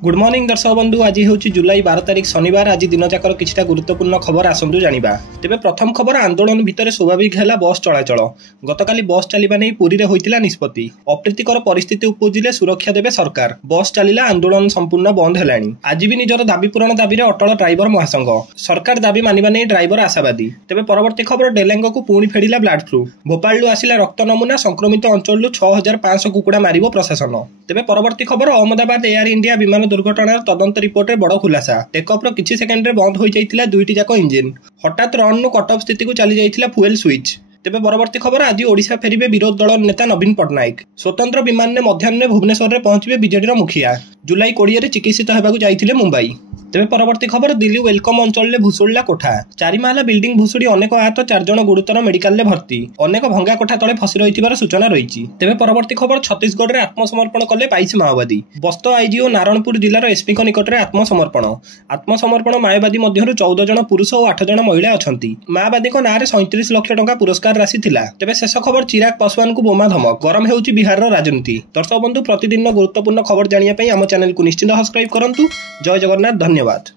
Good morning दर्शक बंधु। आज हूँ जुलाई 12 तारिख शनिवार। आज दिन जाकर किछटा गुरुत्वपूर्ण खबर आसतु जानिबा। तेबे प्रथम खबर, आंदोलन भितर स्वाभाविक है बस चलाचल। गतकाली बस चलिबा नै पुरी रे होइतिला निष्पत्ति। अप्रीतिकर परिस्थिति उपजिले सुरक्षा देबे सरकार। बस चलिला, आंदोलन संपूर्ण बंद हेलानी। आज भी निजर दाबी पूरण दाबी रे अटल ड्राइवर महासंघ। सरकार दाबी मानिबा नै ड्राइवर आशावादी। तेबे परवर्ती खबर, डेलांग को पुणी फेडिला ब्लड फ्लू। भोपाल आसिला रक्त नमूना। संक्रमित अंचल 6500 कुकुड़ा मारिबो प्रशासन। तेबे परवर्ती खबर, अहमदाबाद एयर इंडिया विमान दुर्घटनार तदंत रिपोर्ट बड़ खुलासा। टेकअप किछि सेकेंड रे बंद हो जाइतिला दुईटी जाक इंजिन। हठात रन कट ऑफ स्थिति को चली जाइतिला फुएल स्विच। तेबे परवर्ती खबर, आज ओडिशा फेरिबे विरोध दल नेता नवीन पट्टनायक। स्वतंत्र विमान ने मध्याह्न भुवनेश्वर में पहुंचे बीजेडी मुखिया। जुलाई 20 चिकित्सित होगा जाइतिले मुंबई। तेबे परवर्ती खबर, दिल्ली वेलकम अंचल भूसुड़ा कोठा। 4 महला बिल्डिंग भूसुड़ी अनेक आहत, 4 जन गुरुतर मेडिकल में भर्ती। अनेक भंगा कोठा तले फसी रही सूचना रही। तेबे परवर्ती खबर, छत्तीसगढ़ में आत्मसमर्पण कले 22 माओवादी। बस्त आईजी और नारायणपुर जिलार एसपी निकट में आत्मसमर्पण माओवादी मध्य 14 जन पुरुष और 8 जन महिला अछंती। माओवादी नाँ 37 लाख टंका पुरस्कार राशि थिला। तेबे शेष खबर, चिराग पासवान को बोमा धमक। गरम हेउची बिहार राजनीति। दर्शक बंधु, प्रतिदिन गुरुत्वपूर्ण खबर जानिया पई आम चैनल को निश्चित सब्सक्राइब करंतु। जय जगन्नाथ, धन्यवाद।